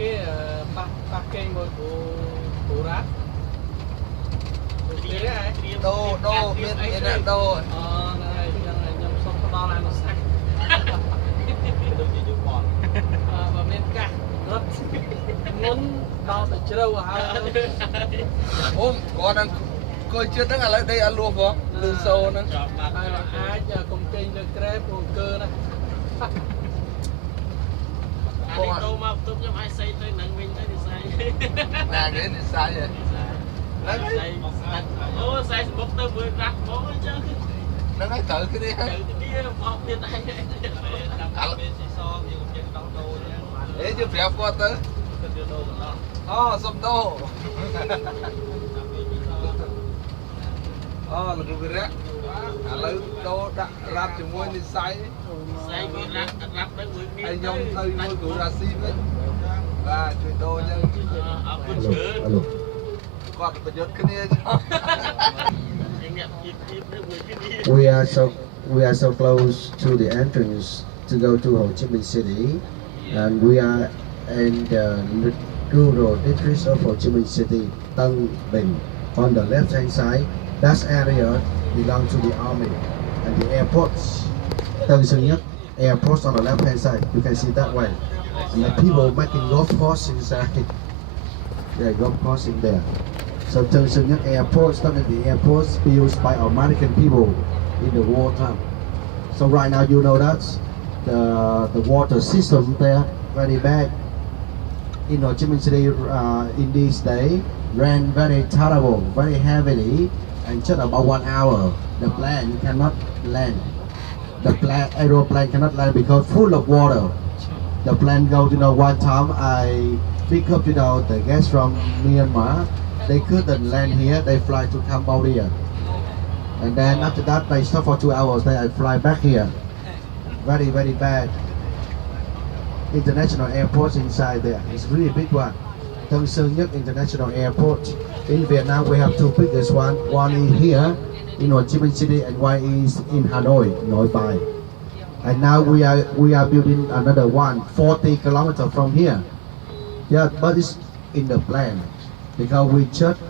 cái pakai ngồi của rác đô miền Nam đô này nhầm xong cái đo này nó sạch và miền cả rất muốn đo để chơi đâu hả ôm còn đang coi chưa đang ở đây ăn luôn không lương sâu nữa ai giờ công kênh được grab của cơ này anh đâu mà tôi nhắm ai xây tới nặng mình tới thì xây là cái này sai vậy xây ô xây một tới vừa rắc bó chứ nó nói tự cái đi tự cái đi bọc tiền này để chưa phép qua tới sông đô là cái việc lấy đồ đã ráp cho mua đi say Say bị rắc đấy với miếng anh nhông tay mua của ra xin đấy và chuyện đồ chứ Alo, alo. còn phải giật cái này chứ Anh nhận kịp đấy với cái gì. We are so close to the entrance to go to Hochiminh City, and we are in the rural district of Hochiminh City, Tân Bình. On the left hand side, that area belongs to the army, and the airports. Tân Sơn Nhất airports on the left hand side. You can see that way, and the people making golf course inside. Yeah, golf course in there. So Tân Sơn Nhất airport started the airports built by American people in the war time. So right now you know that the water system there very bad. In Ho Chi Minh City in this day rain very terrible, very heavily, and just about 1 hour the plane cannot land. The aeroplane cannot land because full of water. The plane go, one time I pick up, the guests from Myanmar. They couldn't land here. They fly to Cambodia, and then after that they stop for 2 hours. Then I fly back here. Very, very bad. International airport inside there. It's really big one. Tân Sơn Nhất International Airport. In Vietnam we have two biggest one. One is here in Ho Chi Minh City, and one is in Hanoi, Nội Bài. And now we are building another one 40 kilometers from here. Yeah, but it's in the plan. Because we just,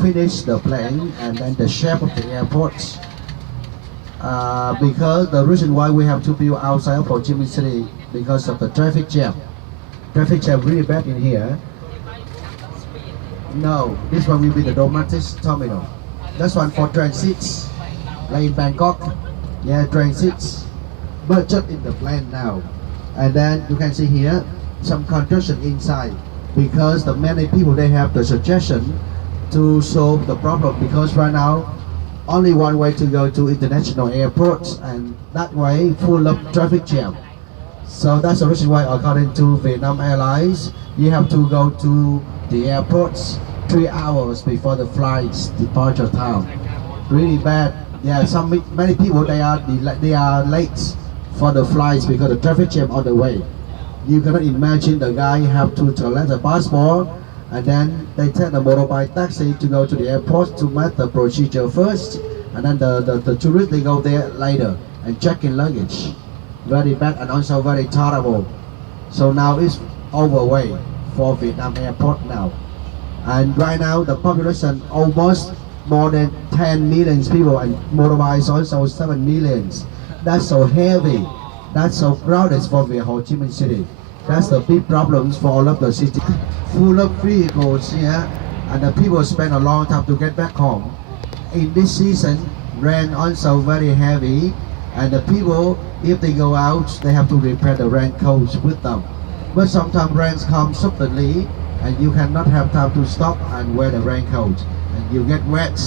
finish the plan and then the shape of the airport. Because the reason why we have to build outside of Ho Chi Minh City because of the traffic jam. Traffic jam really bad in here. No, this one will be the domestic terminal. This one for transits, like in Bangkok. Yeah, transits. But just in the plan now. And then you can see here some construction inside. Because the many people, they have the suggestion to solve the problem, because right now only one way to go to international airports, and that way full of traffic jam. So that's the reason why, according to Vietnam Airlines, you have to go to the airports 3 hours before the flight's departure time. Really bad. Yeah, many people they are late for the flights because the traffic jam on the way. You cannot imagine the guy have to collect the passport, and then they take the motorbike taxi to go to the airport to make the procedure first, and then the tourists, they go there later and check in luggage. Very bad and also very terrible. So now it's overweight for Vietnam airport now. And right now the population almost more than 10 million people, and motorbikes also 7 millions. That's so heavy. That's so crowded for the Ho Chi Minh City. That's the big problems for all of the city. Full of vehicles here, and the people spend a long time to get back home. In this season, rain also very heavy, and the people, if they go out, they have to repair the raincoats with them. But sometimes rains come suddenly, and you cannot have time to stop and wear the raincoat, and you get wet.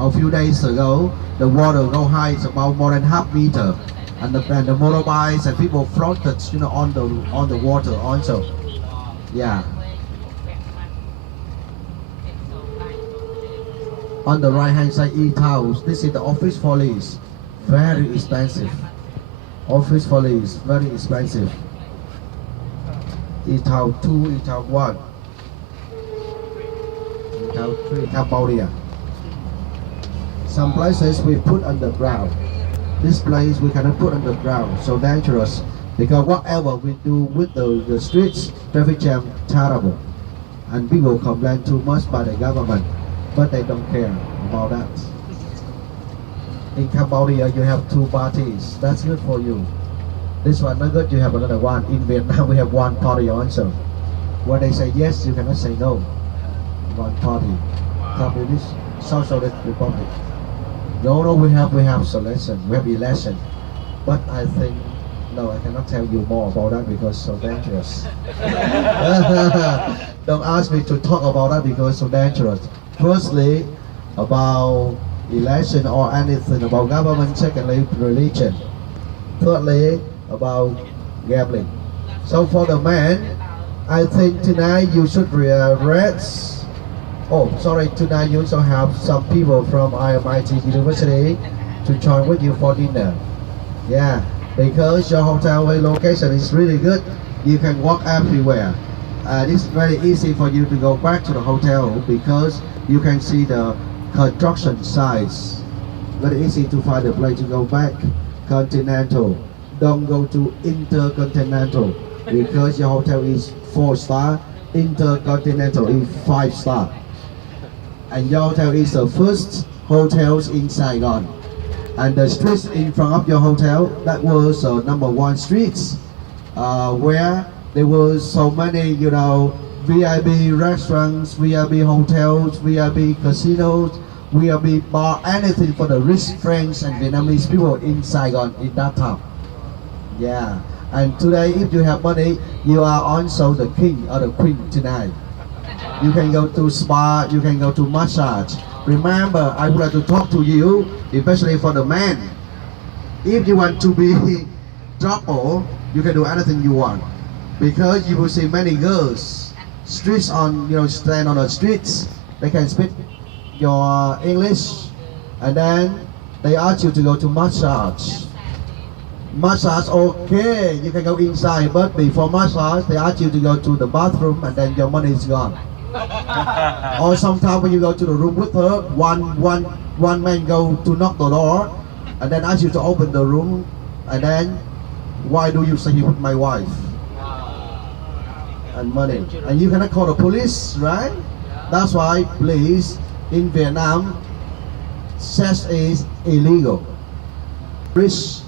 A few days ago, the water go high, it's about more than half meter. And the motorbikes and people floated, on the water also. Yeah. On the right hand side, E-House. This is the office police. Very expensive. Office police, very expensive. E-House 2, E-House 1. E-House 3, Cambodia. Some places we put underground. This place we cannot put underground, so dangerous, because whatever we do with the streets, traffic jam terrible, and people complain too much by the government, but they don't care about that. In Cambodia you have 2 parties, that's good for you. This one not good, you have another one. In Vietnam we have 1 party also. When they say yes, you cannot say no. 1 party. Communist, Socialist Republic. No, we have selection, we have election, but I think, no, I cannot tell you more about that because it's so dangerous. Don't ask me to talk about that because it's so dangerous. Firstly, about election or anything about government. Secondly, religion. Thirdly, about gambling. So for the man, I think tonight you should rest Oh, sorry, tonight you also have some people from IMIT University to join with you for dinner. Yeah, because your hotel location is really good. You can walk everywhere. And it's very easy for you to go back to the hotel because you can see the construction sites. Very easy to find a place to go back. Continental. Don't go to Intercontinental because your hotel is 4-star. Intercontinental is 5-star. And your hotel is the first hotels in Saigon. And the streets in front of your hotel, that was number 1 streets, where there was so many, you know, VIP restaurants, VIP hotels, VIP casinos, VIP bar, anything for the rich French and Vietnamese people in Saigon in that town. Yeah, and today if you have money, you are also the king or the queen tonight. You can go to spa, you can go to massage. Remember, I would like to talk to you, especially for the men. If you want to be double, you can do anything you want. Because you will see many girls, streets on, you know, stand on the streets. They can speak your English, and then they ask you to go to massage. Massage, okay, you can go inside, but before massage, they ask you to go to the bathroom, and then your money is gone. Or sometimes when you go to the room with her, one man go to knock the door, and then ask you to open the room, and then, why do you say you with my wife? And money. And you cannot call the police, right? That's why, please, in Vietnam, sex is illegal. Rich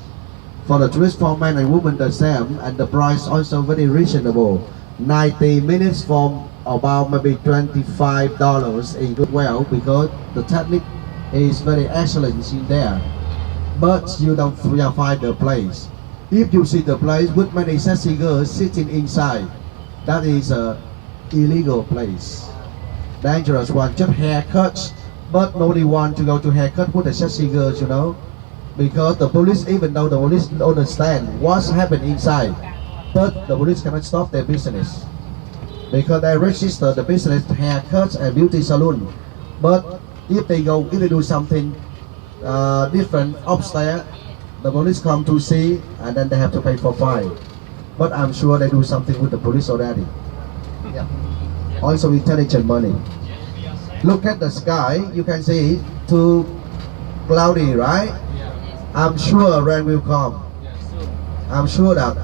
for the tourist, for men and women the same, and the price also very reasonable. 90 minutes from about maybe $25 in good well, because the technique is very excellent in there. But you don't find the place. If you see the place with many sexy girls sitting inside, that is a illegal place. Dangerous one, just haircuts. But nobody want to go to haircut with the sexy girls, you know. Because the police, even though the police understand what's happening inside, but the police cannot stop their business. Because they register the business haircuts and beauty salon. But if they do something different upstairs, the police come to see, and then they have to pay for fine. But I'm sure they do something with the police already. Yeah. Also intelligent money. Look at the sky, you can see too cloudy, right? I'm sure rain will come. I'm sure that.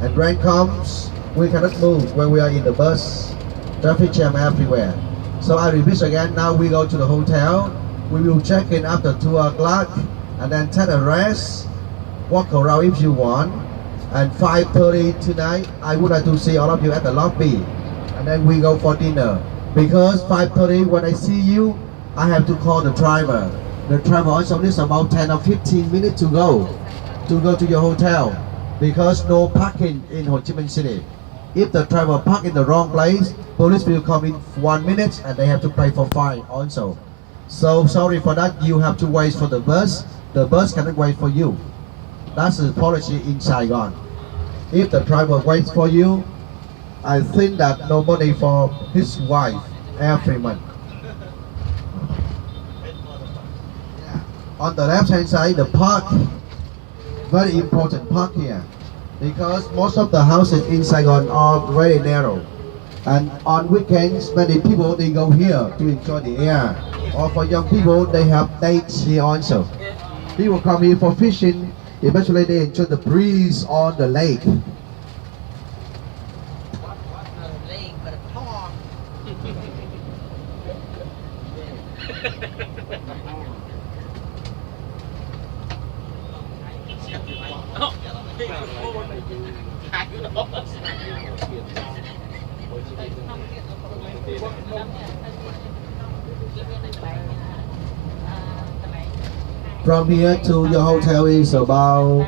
And rain comes, we cannot move when we are in the bus. Traffic jam everywhere. So I repeat again, now we go to the hotel. We will check in after 2 o'clock and then take a rest. Walk around if you want. And 5:30 tonight, I would like to see all of you at the lobby. And then we go for dinner. Because 5:30, when I see you, I have to call the driver. The driver also needs about 10 or 15 minutes to go to your hotel. Because no parking in Hochiminh City. If the driver park in the wrong place, police will come in 1 minute and they have to pay for fine also. So sorry for that, you have to wait for the bus. The bus cannot wait for you. That's the policy in Saigon. If the driver waits for you, I think that no money for his wife every month. On the left hand side, the park, very important park here. Because most of the houses in Saigon are very narrow. And on weekends, many people, they go here to enjoy the air. Or for young people, they have dates here also. People come here for fishing. Eventually they enjoy the breeze on the lake. From here to your hotel is about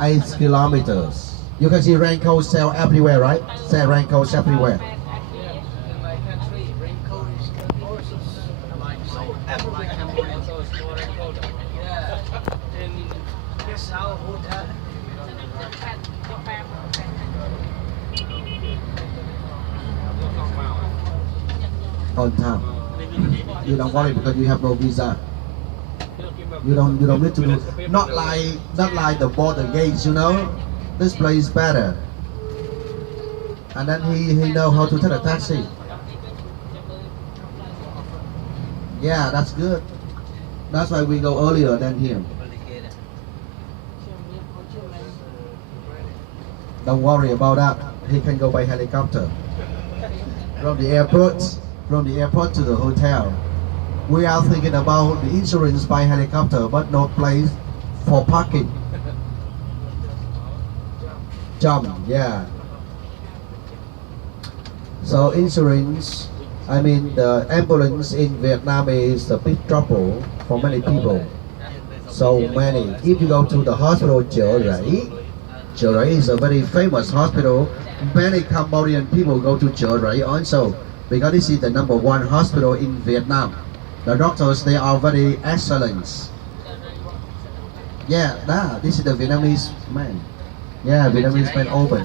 8 kilometers. You can see raincoats sell everywhere, right? Sell raincoats everywhere. In my country, raincoat is also like so everywhere. Yeah. In guest house, hotel. on time. You don't worry because you have no visa. You don't need to do not like the border gates, you know. This place is better. And then he know how to take a taxi. Yeah, that's good. That's why we go earlier than him. Don't worry about that. He can go by helicopter from the airport to the hotel. We are thinking about the insurance by helicopter, but no place for parking. Jump, yeah. So insurance, I mean the ambulance in Vietnam is a big trouble for many people. So many. If you go to the hospital Chợ Rẫy is a very famous hospital. Many Cambodian people go to Chợ Rẫy also because this is the #1 hospital in Vietnam. The doctors, they are very excellent. Yeah, this is the Vietnamese man. Yeah, Vietnamese man open.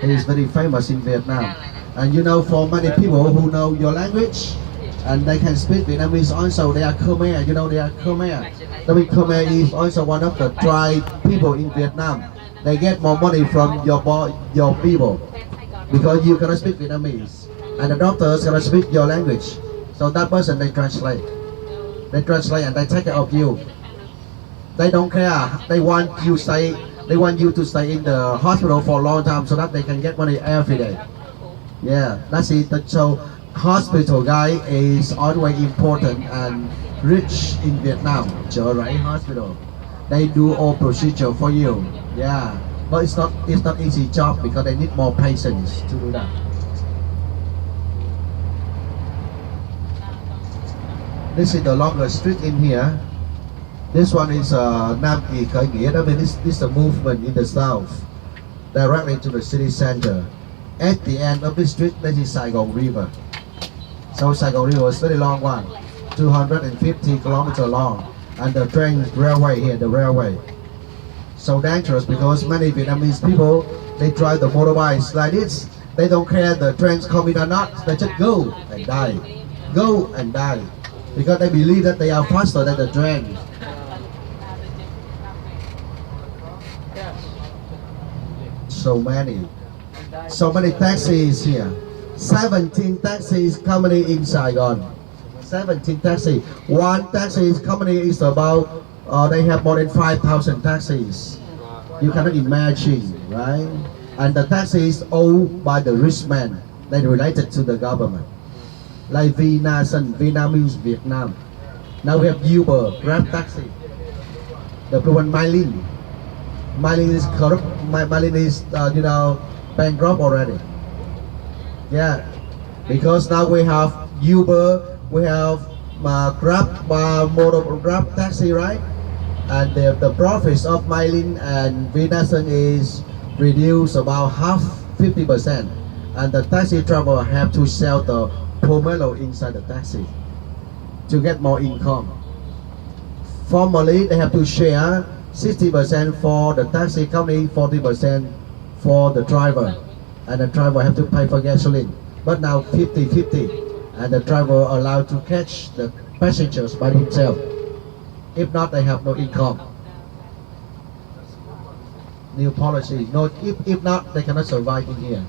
He is very famous in Vietnam. And you know, for many people who know your language and they can speak Vietnamese also, they are Khmer. You know, they are Khmer. The Khmer is also one of the tribe people in Vietnam. They get more money from your people because you cannot speak Vietnamese and the doctors cannot speak your language. So that person they translate and they take care of you. They don't care. They want you to stay in the hospital for a long time so that they can get money every day. Yeah, that's it. So hospital guy is always important and rich in Vietnam. Chợ Rẫy Hospital. They do all procedure for you. Yeah, but it's not easy job because they need more patience to do that. This is the longest street in here. This one is Nam Kỳ Khởi Nghĩa. I mean, this is a movement in the south, directly to the city center. At the end of this street, this is Saigon River. So Saigon River is very long one, 250 kilometers long, and the train railway here, the railway. So dangerous because many Vietnamese people, they drive the motorbikes like this. They don't care the trains coming or not. They just go and die, because they believe that they are faster than the train. So many taxis here. 17 taxis company in Saigon. 17 taxis. One taxi company is about, they have more than 5,000 taxis. You cannot imagine, right? And the taxi is owned by the rich man. They related to the government. Like Vina means Vietnam. Now we have Uber, Grab taxi. The blue one, Mylin. Mylin is corrupt. Mylin is, bankrupt already. Yeah, because now we have Uber, we have Grab taxi, right? And the profits of Mylin and Vinasun is reduced about 50%. And the taxi driver have to sell the pomelo inside the taxi to get more income. Formerly, they have to share 60% for the taxi company, 40% for the driver. And the driver have to pay for gasoline. But now 50-50. And the driver allowed to catch the passengers by himself. If not, they have no income. New policy. No, if not, they cannot survive in here.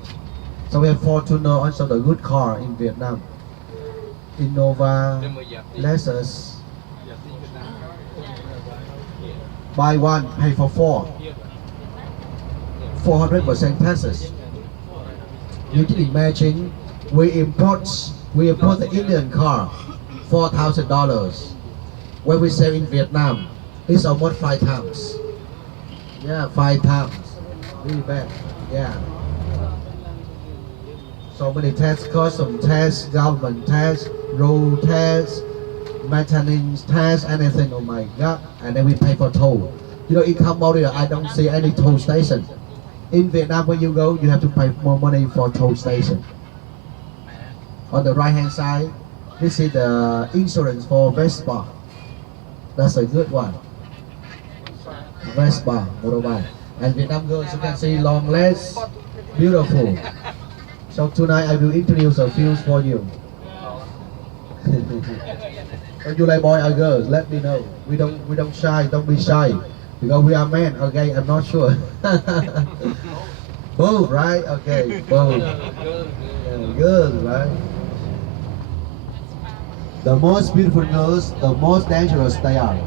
So we have Fortuner, also the good car in Vietnam. Innova, Lexus. Buy one, pay for four. 400% taxes. You can imagine, we import the Indian car, $4,000. When we sell in Vietnam, it's almost 5 times. Yeah, 5 times. Really bad. Yeah. So many tax, custom tax, government tax, road tax, maintenance tax, anything. Oh my God! And then we pay for toll. You know, in Cambodia, I don't see any toll station. In Vietnam, when you go, you have to pay more money for toll station. On the right hand side, this is the insurance for Vespa. That's a good one. Vespa, motorbike. And Vietnam girls, you can see long legs, beautiful. So tonight I will introduce a few for you. Don't you like boy or girls? Let me know. We don't shy. Don't be shy, because we are men. Okay, I'm not sure. Both, right? Okay, both. Yeah, girls, right? The most beautiful girls, the most dangerous they are.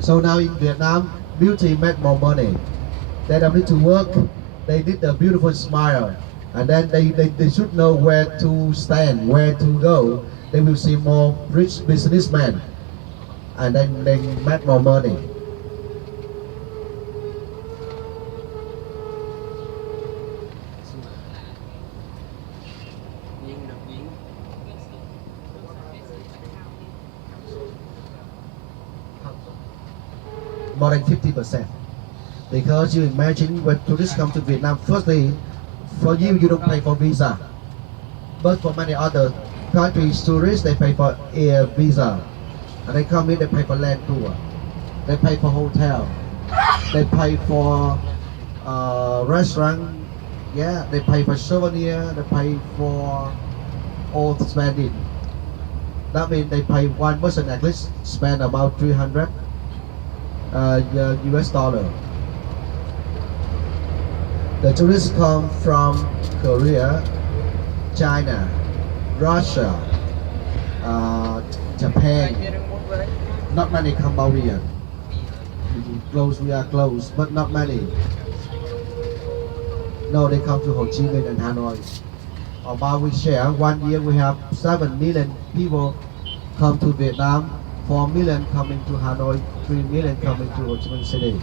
So now in Vietnam, beauty make more money. They don't need to work. They need a beautiful smile. And then they should know where to stand, where to go. They will see more rich businessmen. And then they make more money. More than 50%. Because you imagine when tourists come to Vietnam, firstly, for you don't pay for visa. But for many other countries, tourists, they pay for air visa. And they come in, they pay for land tour. They pay for hotel. They pay for restaurant. Yeah, they pay for souvenir. They pay for all the spending. That means they pay one person at least spend about 300 US dollar. The tourists come from Korea, China, Russia, Japan. Not many Cambodia. Close, we are close, but not many. No, they come to Hochiminh and Hanoi. About we share, 1 year we have 7 million people come to Vietnam, 4 million coming to Hanoi, 3 million coming to Ho Chi Minh City.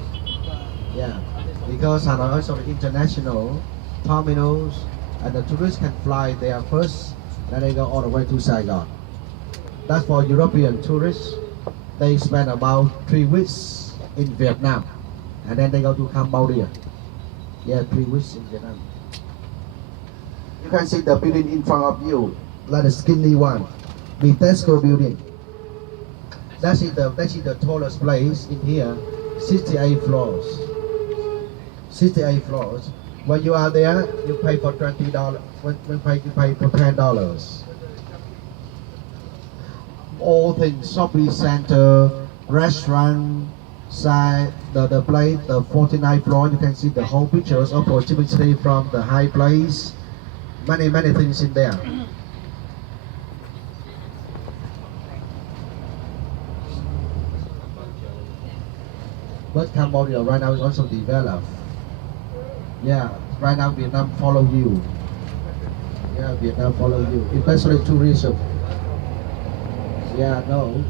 Yeah, because Hanoi is an international terminals, and the tourists can fly there first, then they go all the way to Saigon. That's for European tourists. They spend about 3 weeks in Vietnam, and then they go to Cambodia. Yeah, 3 weeks in Vietnam. You can see the building in front of you, like the skinny one, the Tesco building. That's the tallest place in here, 68 floors. 68 floors. When you are there, you pay for $20. When you pay for $10. All things, shopping center, restaurant, side, the place, the 49th floor. You can see the whole pictures of Ho Chi Minh City from the high place. Many things in there. But Cambodia right now is also developed. Yeah, right now Vietnam follow you. Yeah, Vietnam follow you, especially tourism. Yeah, no.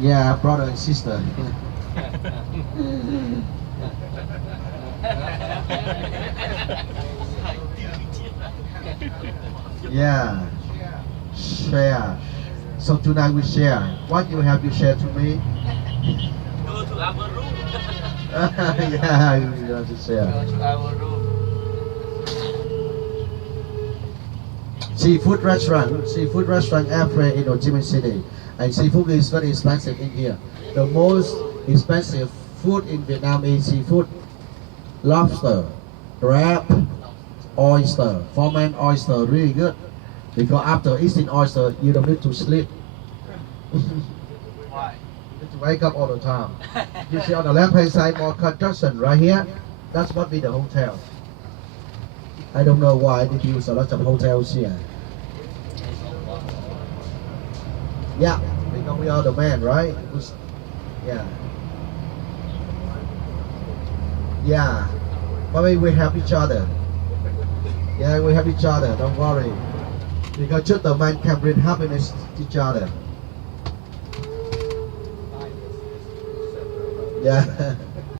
Yeah, brother and sister. Yeah, share. So tonight we share. What you have to share to me? Go to our room. Yeah, you have to share. Go to our room. Seafood restaurant everywhere in Ho Chi Minh City. And seafood is very expensive in here. The most expensive food in Vietnam is seafood. Lobster, crab, oyster, ferment oyster, really good. Because after eating oyster, you don't need to sleep. Why? You need to wake up all the time. You see on the left hand side more construction right here. That's what be the hotel. I don't know why they use a lot of hotels here. Yeah, because we are the man, right? Yeah. Yeah. But we help each other. Yeah, we help each other, don't worry. Because just the man can bring happiness to each other. Yeah.